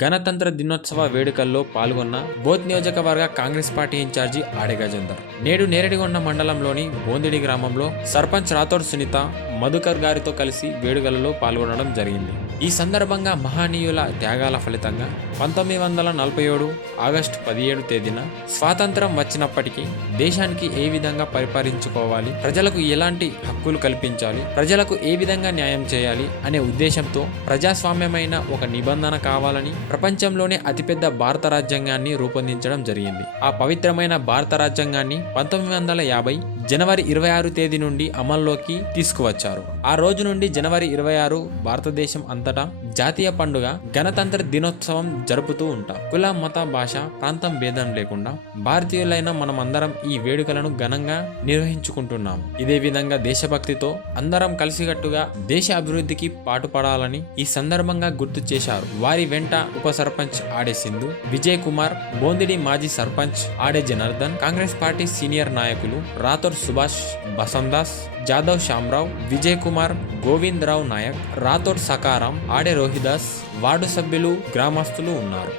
గణతంత్ర దినోత్సవ వేడుకల్లో పాల్గొన్న బోధ్ నియోజకవర్గ కాంగ్రెస్ పార్టీ ఇన్ఛార్జి ఆడే గజేందర్ నేడు నేరడిగొండ మండలంలోని బోందిడి గ్రామంలో సర్పంచ్ రాథోడ్ సునీత మధుకర్ గారితో కలిసి వేడుకలలో పాల్గొనడం జరిగింది. ఈ సందర్భంగా మహనీయుల త్యాగాల ఫలితంగా 1947 ఆగస్టు 17 తేదీన స్వాతంత్రం వచ్చినప్పటికీ దేశానికి ఏ విధంగా పరిపాలించుకోవాలి, ప్రజలకు ఎలాంటి హక్కులు కల్పించాలి, ప్రజలకు ఏ విధంగా న్యాయం చేయాలి అనే ఉద్దేశంతో ప్రజాస్వామ్యమైన ఒక నిబంధన కావాలని ప్రపంచంలోనే అతిపెద్ద భారత రాజ్యాంగాన్ని రూపొందించడం జరిగింది. ఆ పవిత్రమైన భారత రాజ్యాంగాన్ని 1950 జనవరి 26 తేదీ నుండి అమల్లోకి తీసుకువచ్చారు. ఆ రోజు నుండి జనవరి 26 భారతదేశం అంతటా జాతీయ పండుగ గణతంత్ర దినోత్సవం జరుపుతూ ఉంటాం. కుల, మత, భాష, ప్రాంతం భేదం లేకుండా భారతీయులైన మనమందరం ఈ వేడుకలను ఘనంగా నిర్వహించుకుంటున్నాం. ఇదే విధంగా దేశభక్తితో అందరం కలిసికట్టుగా దేశ అభివృద్ధికి పాటుపడాలని ఈ సందర్భంగా గుర్తు చేశారు. వారి వెంట ఉప సర్పంచ్ ఆడే సింధు, విజయ్ కుమార్, బోందిడి మాజీ సర్పంచ్ ఆడే జనార్దన్, కాంగ్రెస్ పార్టీ సీనియర్ నాయకులు రాథోడ్ సుభాష్, బసందాస్, జాదవ్ శ్యామరావు, విజయ్ కుమార్, గోవింద్ రావు నాయక్, రాథోడ్ సకారాం, ఆడే రోహిదాస్, వార్డు సభ్యులు, గ్రామస్తులు ఉన్నారు.